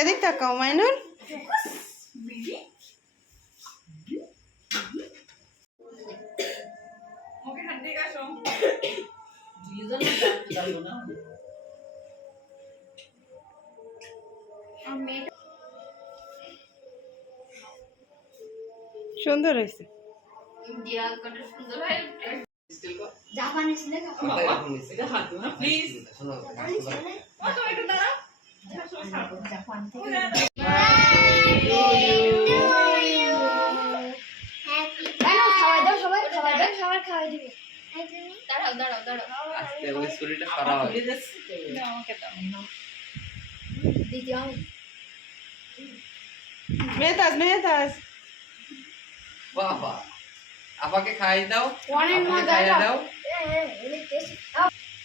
এদিক তাকাও মাইনুল। সুন্দর হয়েছে। মেহতাজ মেহতাজ বাবা আপাকে খাইয়ে দাও, খাইয়ে দাও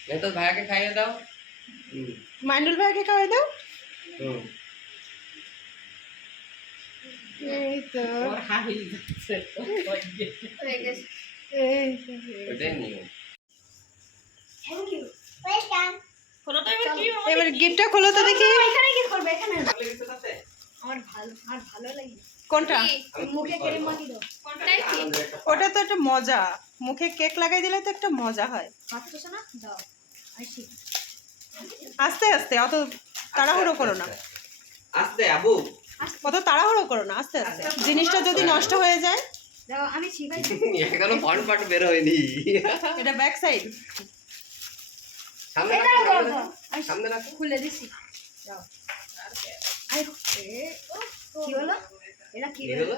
মেহতাজ ভাইয়াকে খাইয়ে দাও, মাইনুল ভাইকে খাওয়াই দাও। এই তো এবার গিফটটা খোলো তো দেখি। কোনটা? ওটা তো একটা মজা, মুখে কেক লাগাই দিলে তো একটা মজা হয়। আস্তে আস্তে, অত তাড়াহুড়ো করো না। আস্তে আবু, অত তাড়াহুড়ো করো না, আস্তে আস্তে। জিনিসটা যদি নষ্ট হয়ে যায়। আমি শিখাই এখনো ফ্রন্ট পার্ট বের হয়নি। এটা ব্যাক সাইড। সামনে রাখো, সামনে রাখো, খুলে দিছি। যাও আরে কি হলো? এটা কি হলো?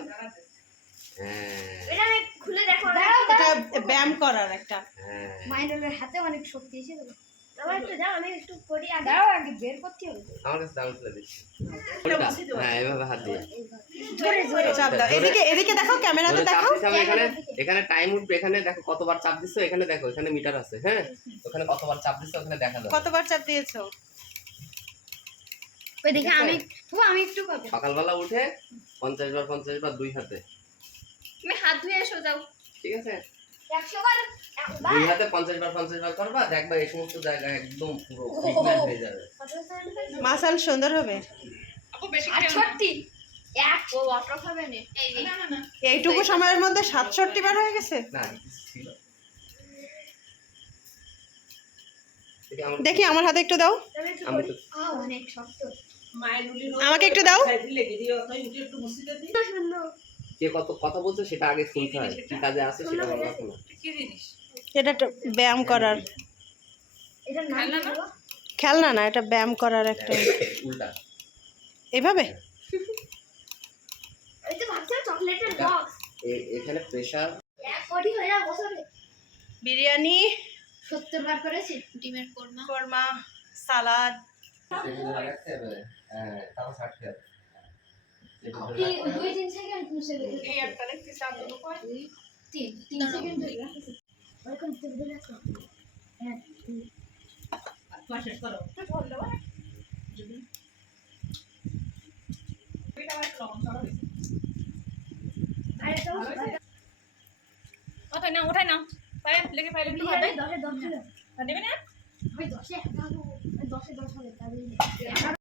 এটা খুলে দেখো। এটা ব্যায়াম করার একটা। মাইন্ডের হাতে অনেক শক্তি এসে গেল। আমার একটু দাও, আমি একটু করি। দাও আগে বের করতে হবে। আমার কাছে দাও, খুলে দিচ্ছি। হ্যাঁ এইভাবে হাত দিয়ে জোরে জোরে চাপ দাও। এদিকে এদিকে দেখো, ক্যামেরাতে দেখো। এখানে এখানে টাইম উঠবে, এখানে দেখো কতবার চাপ দিছো, এখানে দেখো এখানে মিটার আছে। হ্যাঁ ওখানে কতবার চাপ দিছো ওখানে দেখা যাবে। কতবার চাপ দিয়েছো? ওই দেখে আমি একটু করব। সকালবেলা উঠে 50 বার দুই হাতে। তুমি হাত ধুয়ে এসো, যাও। ঠিক আছে, 100 বার দুই হাতে 50 বার করবা, দেখবা এই সমস্ত জায়গা একদম পুরো ফিটনেস হয়ে যাবে। মাসাল সুন্দর হবে। আপু বেশি খেও না। 68 এক ও ওয়াটার খাবে না। এই না না না, এইটুকু সময়ের মধ্যে 67 বার হয়ে গেছে। না ছিল। দেখি আমার হাতে একটু দাও। আমি তো অনেক শক্ত। আমাকে একটু দাও। কে কত কথা বলছে সেটা আগে শুনতে হয়, কি কাজে আছে সেটা বলা না। কি জিনিস? এটা ব্যায়াম করার। এটা না না, খেলনা না, এটা ব্যায়াম করার একটা। উল্টা এইভাবে এই তো ভাবছি চকলেটের বক্স। এখানে প্রেসার এক কোটি হয়ে যাবে বছরে। বিরিয়ানি 70 বার করেছি। ডিমের কোরমা, কোরমা, সালাদ। হ্যাঁ তাও 60 টাকা। 2-3 সেকেন্ড মুছে দিই। এই একটা দেখতে চাপ দেবো কয়? 3 সেকেন্ড ধরে রাখো। ওরকম ধরে রাখো। হ্যাঁ আর শেষ করো। তো ফোন দাও না যদি এটা আমার লং চড়া হইছে। আরে তো ওঠাই না পায়ে লেগে পায়ে একটু হাত দাও। 10 ছিল। আর দেবে না? আমি 10 হবে তাহলে